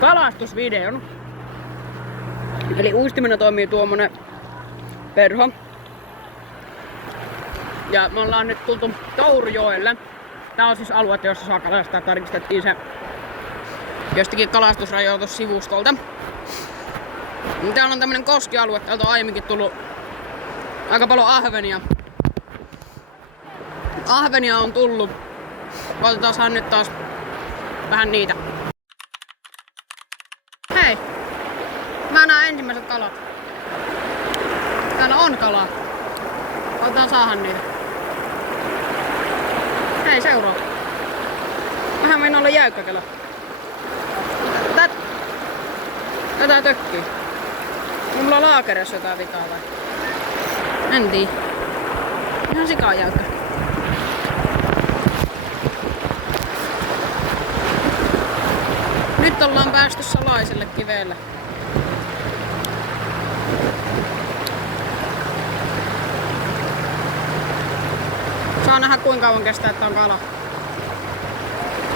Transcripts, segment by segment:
kalastusvideon. Eli uistimena toimii tuommoinen perho. Ja me ollaan nyt tultu Tourjoelle. Tää on siis alue, jossa saa kalastaa. Tarkistettiin se jostakin kalastusrajoitussivustolta. Täällä on tämmönen koskialue. Täältä on aiemminkin tullut aika paljon ahvenia. Ahvenia on tullut. Otetaan nyt taas vähän niitä. Hei! Mä näen ensimmäiset kalat. Täällä on kalaa. Otetaan saada niitä. Hei, seuraa. Vähän meinaa olla jäykkä kela. Tätä tökkii. On mulla laakerissa jotain vikaa vai? En tiedä. Ihan sikaa jäykkä. Nyt ollaan päästy salaiselle kivelle. Saa nähdä kuinka kauan kestää, että on kala.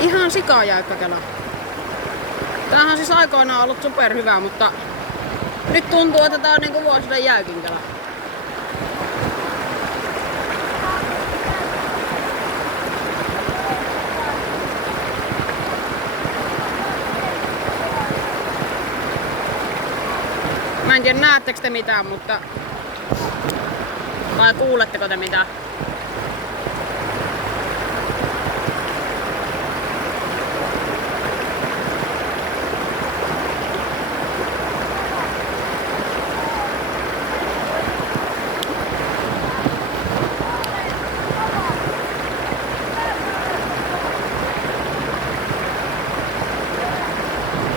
Ihan sikaa jäykkä kela. Tämähän on siis aikoinaan ollut super hyvä, mutta nyt tuntuu, että tää on niinku vuosien jäykin kala. Mä en tiedä näettekö te mitään, mutta... Tai kuuletteko te mitään?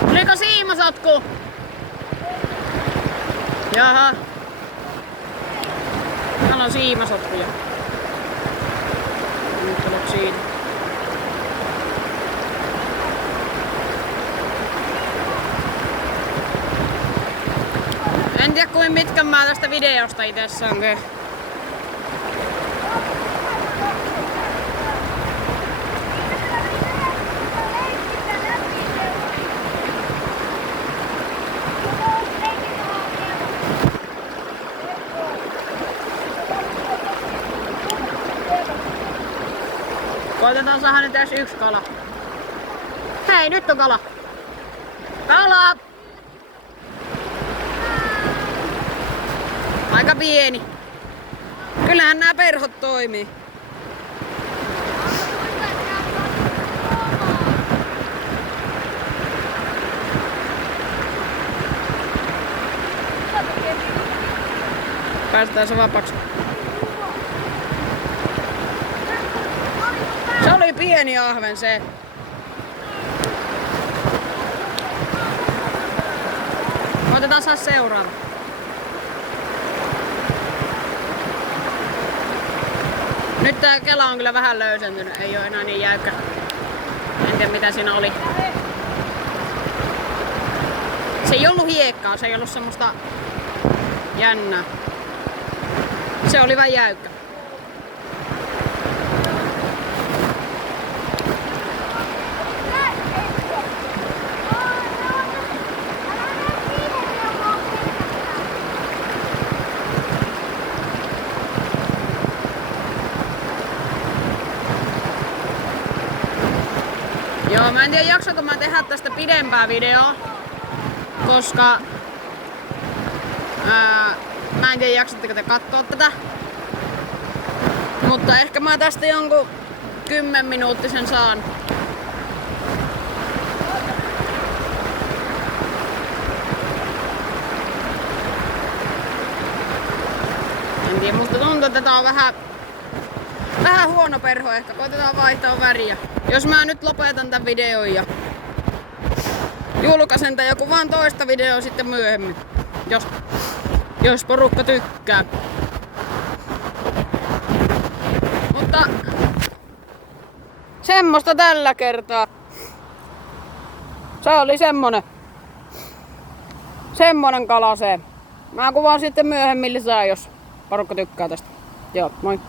Tuliko siimasotku? Jaha. Täällä on siimasotkuja. Nyt on siinä. En tiedä kuin mitkä mä tästä videosta itse saan. Koitetaan saada nyt edes yksi kala. Hei, nyt on kala! Kala! Aika pieni. Kyllähän nämä perhot toimii. Päästään se vapaaksi. Se oli pieni ahven se. Otetaan saa seuraava. Nyt tää kela on kyllä vähän löysentynyt, ei oo enää niin jäykkä. En tiedä mitä siinä oli. Se ei ollut hiekkaa, se ei ollut semmoista jännää. Se oli vähän jäykkä. Joo, mä en tiedä jaksako mä tehdä tästä pidempää videoa, koska mä en tiedä jaksatteko te kattoo tätä. Mutta ehkä mä tästä jonkun 10-minuuttisen saan. En tiedä, musta tuntuu, että tää on vähän huono perho ehkä. Koitetaan vaihtaa väriä. Jos mä nyt lopetan tän videon ja julkaisen tän joku vaan toista videoa sitten myöhemmin. Jos porukka tykkää. Mutta semmoista tällä kertaa. Se oli semmonen kala se. Mä kuvaan sitten myöhemmin lisää, jos porukka tykkää tästä. Joo, moi.